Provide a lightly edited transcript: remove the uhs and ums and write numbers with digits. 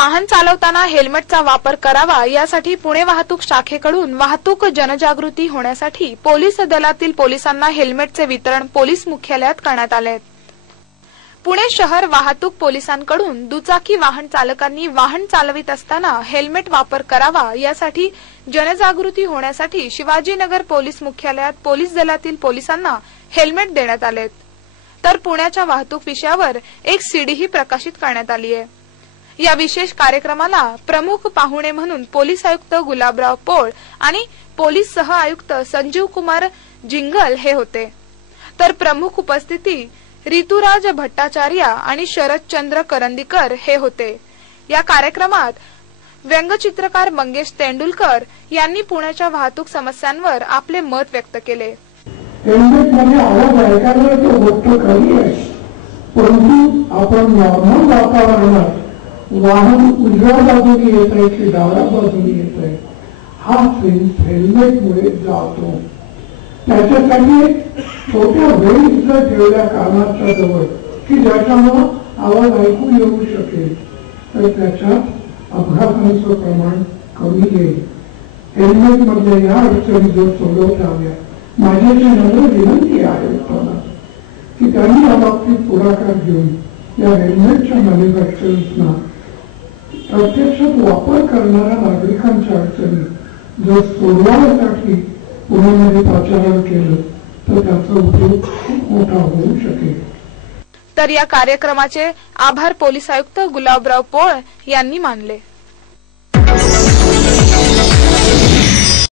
वाहन चालवताना हेल्मेटचा वापर करावा यासाठी पुणे वाहतूक शाखेकडून वाहतूक जनजागृती होण्यासाठी पोलीस दलातील पोलिसांना हेल्मेटचे वितरण पोलीस मुख्यालयात करण्यात आले. पुणे शहर वाहतूक पोलिसांकडून दुचाकी वाहन चालकांनी वाहन चालवित असताना हेल्मेट वापर करावा यासाठी जनजागृती होण्यासाठी शिवाजीनगर पोलीस मुख्यालयात पोलीस दलातील पोलिसांना हेल्मेट देण्यात आले. तर पुण्याच्या वाहतूक विषयावर एक सीडीही प्रकाशित करण्यात आली आहे. या विशेष कार्यक्रमाला प्रमुख पाहुणे म्हणून पोलीस आयुक्त गुलाबराव पोळ आणि पोलीस सह आयुक्त संजीव कुमार जिंगल हे होते. तर प्रमुख उपस्थिती ऋतुराज भट्टाचार्य आणि शरदचंद्र करंदीकर हे होते. या कार्यक्रमात व्यंगचित्रकार मंगेश तेंडुलकर यांनी पुण्याच्या वाहतूक समस्यांवर आपले मत व्यक्त केले. हेल्मेटमध्ये आवाज ऐकायला तो गोष्ट खरी आहे, परंतु आपण नॉर्मल वातावरणात वाहन उजव्या बाजूने येत आहे की डाव्या बाजूने येत आहे हा हेल्मेटमुळे जातो. त्याच्यासाठी छोट्या वेळी जर ठेवल्या कानाच्या जवळ की ज्याच्यामुळे आवाज ऐकू येऊ शकेल तर त्याच्यात अपघातांचं प्रमाण कमी येईल. हेल्मेट मध्ये या अडचणी जर सोडवता आल्या माझ्याची नम्र विनंती आहे की त्यांनी या बाबतीत पुढाकार घेऊन या हेल्मेटच्या मॅन्युफॅक्चरर्सना प्रत्यक्षात वापर करणाऱ्या नागरिकांच्या अडचणी जर सोडवण्यासाठी पुण्यामध्ये पाचारण केलं तर त्याचा उपयोग खूप मोठा होऊ शकेल. तर या कार्यक्रमाचे आभार पोलीस आयुक्त गुलाबराव पोळ यांनी मानले.